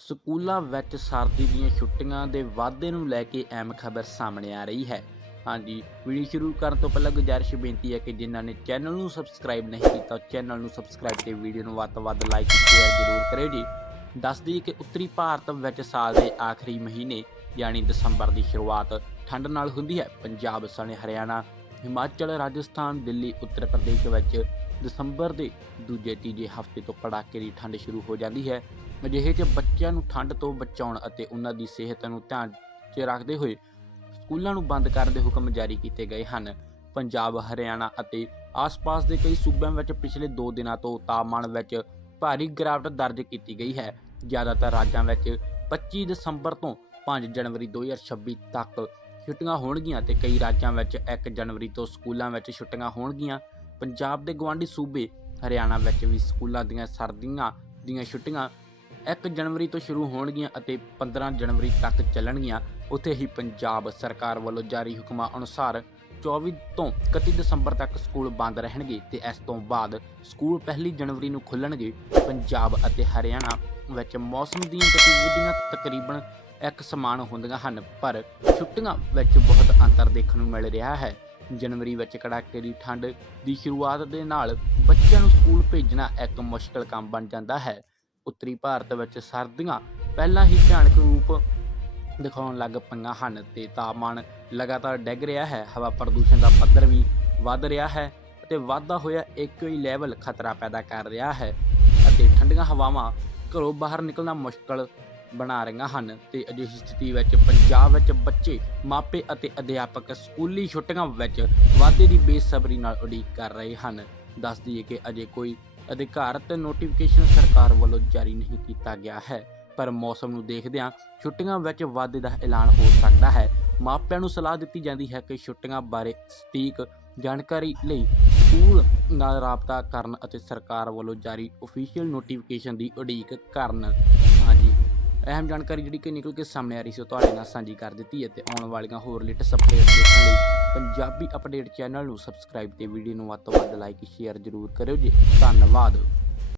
ਸਕੂਲਾਂ ਵਿੱਚ ਸਰਦੀ ਦੀਆਂ ਛੁੱਟੀਆਂ ਦੇ ਵਾਧੇ ਨੂੰ ਲੈ ਕੇ ਅਹਿਮ ਖਬਰ ਸਾਹਮਣੇ ਆ ਰਹੀ ਹੈ। ਹਾਂਜੀ, ਵੀਡੀਓ ਸ਼ੁਰੂ ਕਰਨ ਤੋਂ ਪਹਿਲਾਂ ਗੁਜ਼ਾਰਿਸ਼ ਬੇਨਤੀ ਹੈ ਕਿ ਜਿਨ੍ਹਾਂ ਨੇ ਚੈਨਲ ਨੂੰ ਸਬਸਕ੍ਰਾਈਬ ਨਹੀਂ ਕੀਤਾ, ਚੈਨਲ ਨੂੰ ਸਬਸਕ੍ਰਾਈਬ ਤੇ ਵੀਡੀਓ ਨੂੰ ਵੱਧ ਤੋਂ ਵੱਧ ਲਾਈਕ ਸ਼ੇਅਰ ਜ਼ਰੂਰ ਕਰਿਓ ਜੀ। ਦੱਸ ਦਈਏ ਕਿ ਉੱਤਰੀ ਭਾਰਤ ਵਿੱਚ ਸਾਲ ਦੇ ਆਖਰੀ ਮਹੀਨੇ, ਯਾਨੀ ਦਸੰਬਰ ਦੀ ਸ਼ੁਰੂਆਤ ਠੰਡ ਨਾਲ ਹੁੰਦੀ ਹੈ। ਪੰਜਾਬ, ਸਣੇ ਹਰਿਆਣਾ, ਹਿਮਾਚਲ, ਰਾਜਸਥਾਨ, ਦਿੱਲੀ, ਉੱਤਰ ਪ੍ਰਦੇਸ਼ ਵਿੱਚ ਦਸੰਬਰ ਦੇ ਦੂਜੇ ਤੀਜੇ ਹਫ਼ਤੇ ਤੋਂ ਕੜਾਕੇ ਦੀ ਠੰਡ ਸ਼ੁਰੂ ਹੋ ਜਾਂਦੀ ਹੈ। ਅਜਿਹੇ 'ਚ ਬੱਚਿਆਂ ਨੂੰ ਠੰਡ ਤੋਂ ਬਚਾਉਣ ਅਤੇ ਉਹਨਾਂ ਦੀ ਸਿਹਤ ਨੂੰ ਧਿਆਨ 'ਚ ਰੱਖਦੇ ਹੋਏ ਸਕੂਲਾਂ ਨੂੰ ਬੰਦ ਕਰਨ ਦੇ ਹੁਕਮ ਜਾਰੀ ਕੀਤੇ ਗਏ ਹਨ। ਪੰਜਾਬ, ਹਰਿਆਣਾ ਅਤੇ ਆਸ-ਪਾਸ ਦੇ ਕਈ ਸੂਬਿਆਂ ਵਿੱਚ ਪਿਛਲੇ 2 ਦਿਨਾਂ ਤੋਂ ਤਾਪਮਾਨ ਵਿੱਚ ਭਾਰੀ ਗਿਰਾਵਟ ਦਰਜ ਕੀਤੀ ਗਈ ਹੈ। ਜ਼ਿਆਦਾਤਰ ਰਾਜਾਂ ਵਿੱਚ 25 ਦਸੰਬਰ ਤੋਂ 5 ਜਨਵਰੀ 2026 ਤੱਕ ਛੁੱਟੀਆਂ ਹੋਣਗੀਆਂ ਤੇ ਕਈ ਰਾਜਾਂ ਵਿੱਚ 1 ਜਨਵਰੀ ਤੋਂ ਸਕੂਲਾਂ ਵਿੱਚ ਛੁੱਟੀਆਂ ਹੋਣਗੀਆਂ। ਪੰਜਾਬ ਦੇ ਗਵਾਂਢੀ ਸੂਬੇ ਹਰਿਆਣਾ ਵਿੱਚ ਵੀ ਸਕੂਲਾਂ ਦੀਆਂ ਸਰਦੀਆਂ ਦੀਆਂ ਛੁੱਟੀਆਂ 1 ਜਨਵਰੀ ਤੋਂ ਸ਼ੁਰੂ ਹੋਣਗੀਆਂ ਅਤੇ 15 ਜਨਵਰੀ ਤੱਕ ਚੱਲਣਗੀਆਂ। ਉੱਥੇ ਹੀ ਪੰਜਾਬ ਸਰਕਾਰ ਵੱਲੋਂ ਜਾਰੀ ਹੁਕਮਾਂ ਅਨੁਸਾਰ 24 ਤੋਂ 31 ਦਸੰਬਰ ਤੱਕ ਸਕੂਲ ਬੰਦ ਰਹਿਣਗੇ ਤੇ ਇਸ ਤੋਂ ਬਾਅਦ ਸਕੂਲ ਪਹਿਲੀ ਜਨਵਰੀ ਨੂੰ ਖੁੱਲਣਗੇ। ਪੰਜਾਬ ਅਤੇ ਹਰਿਆਣਾ ਵਿੱਚ ਮੌਸਮ ਦੀਆਂ ਗਤੀਵਿਧੀਆਂ ਤਕਰੀਬਨ ਇੱਕ ਸਮਾਨ ਹੁੰਦੀਆਂ ਹਨ, ਪਰ ਛੁੱਟੀਆਂ ਵਿੱਚ ਬਹੁਤ ਅੰਤਰ ਦੇਖਣ ਨੂੰ ਮਿਲ ਰਿਹਾ ਹੈ। ਜਨਵਰੀ ਵਿੱਚ ਕੜਾਕੇ ਦੀ ਠੰਡ ਦੀ ਸ਼ੁਰੂਆਤ ਦੇ ਨਾਲ ਬੱਚਿਆਂ ਨੂੰ ਸਕੂਲ ਭੇਜਣਾ ਇੱਕ ਮੁਸ਼ਕਲ ਕੰਮ ਬਣ ਜਾਂਦਾ ਹੈ। ਉੱਤਰੀ ਭਾਰਤ ਵਿੱਚ ਸਰਦੀਆਂ ਪਹਿਲਾਂ ਹੀ ਭਿਆਨਕ ਰੂਪ ਦਿਖਾਉਣ ਲੱਗ ਪਈਆਂ ਹਨ ਤੇ ਤਾਪਮਾਨ ਲਗਾਤਾਰ ਡਿੱਗ ਰਿਹਾ ਹੈ। ਹਵਾ ਪ੍ਰਦੂਸ਼ਣ ਦਾ ਪੱਧਰ ਵੀ ਵੱਧ ਰਿਹਾ ਹੈ ਅਤੇ ਵਾਧਾ ਹੋਇਆ ਇੱਕੋ ਹੀ ਲੈਵਲ ਖਤਰਾ ਪੈਦਾ ਕਰ ਰਿਹਾ ਹੈ ਅਤੇ ਠੰਡੀਆਂ ਹਵਾਵਾਂ ਘਰੋਂ ਬਾਹਰ ਨਿਕਲਣਾ ਮੁਸ਼ਕਲ ਬਣਾ ਰਹੀਆਂ ਹਨ ਤੇ ਅਜਿਹੀ ਸਥਿਤੀ ਵਿੱਚ ਪੰਜਾਬ ਵਿੱਚ ਬੱਚੇ, ਮਾਪੇ ਅਤੇ ਅਧਿਆਪਕ ਸਕੂਲੀ ਛੁੱਟੀਆਂ ਵਿੱਚ ਵਾਧੇ ਦੀ ਬੇਸਬਰੀ ਨਾਲ ਉਡੀਕ ਕਰ ਰਹੇ ਹਨ। ਦੱਸ ਦਈਏ ਕਿ ਅਜੇ ਕੋਈ ਅਧਿਕਾਰਤ ਨੋਟੀਫਿਕੇਸ਼ਨ ਸਰਕਾਰ ਵੱਲੋਂ ਜਾਰੀ ਨਹੀਂ ਕੀਤਾ ਗਿਆ ਹੈ, ਪਰ ਮੌਸਮ ਨੂੰ ਦੇਖਦਿਆਂ ਛੁੱਟੀਆਂ ਵਿੱਚ ਵਾਧੇ ਦਾ ਐਲਾਨ ਹੋ ਸਕਦਾ ਹੈ। ਮਾਪਿਆਂ ਨੂੰ ਸਲਾਹ ਦਿੱਤੀ ਜਾਂਦੀ ਹੈ ਕਿ ਛੁੱਟੀਆਂ ਬਾਰੇ ਸਟੀਕ ਜਾਣਕਾਰੀ ਲਈ ਸਕੂਲ ਨਾਲ ਰਾਬਤਾ ਕਰਨ ਅਤੇ ਸਰਕਾਰ ਵੱਲੋਂ ਜਾਰੀ ਅਫੀਸ਼ੀਅਲ ਨੋਟੀਫਿਕੇਸ਼ਨ ਦੀ ਉਡੀਕ ਕਰਨ। ਹਾਂਜੀ। ਅਹਿਮ ਜਾਣਕਾਰੀ ਜਿਹੜੀ ਕਿ ਨਿਕਲ ਕੇ ਸਾਹਮਣੇ ਆ ਰਹੀ ਸੀ ਉਹ ਤੁਹਾਡੇ ਨਾਲ ਸਾਂਝੀ ਕਰ ਦਿੱਤੀ ਹੈ ਤੇ ਆਉਣ ਵਾਲੀਆਂ ਹੋਰ ਲੇਟੈਸਟ ਅਪਡੇਟ ਦੇਖਣ ਲਈ ਪੰਜਾਬੀ ਅਪਡੇਟ ਚੈਨਲ ਨੂੰ ਸਬਸਕ੍ਰਾਈਬ ਤੇ ਵੀਡੀਓ ਨੂੰ ਵੱਧ ਤੋਂ ਵੱਧ ਲਾਈਕ ਸ਼ੇਅਰ ਜ਼ਰੂਰ ਕਰਿਓ ਜੀ। ਧੰਨਵਾਦ।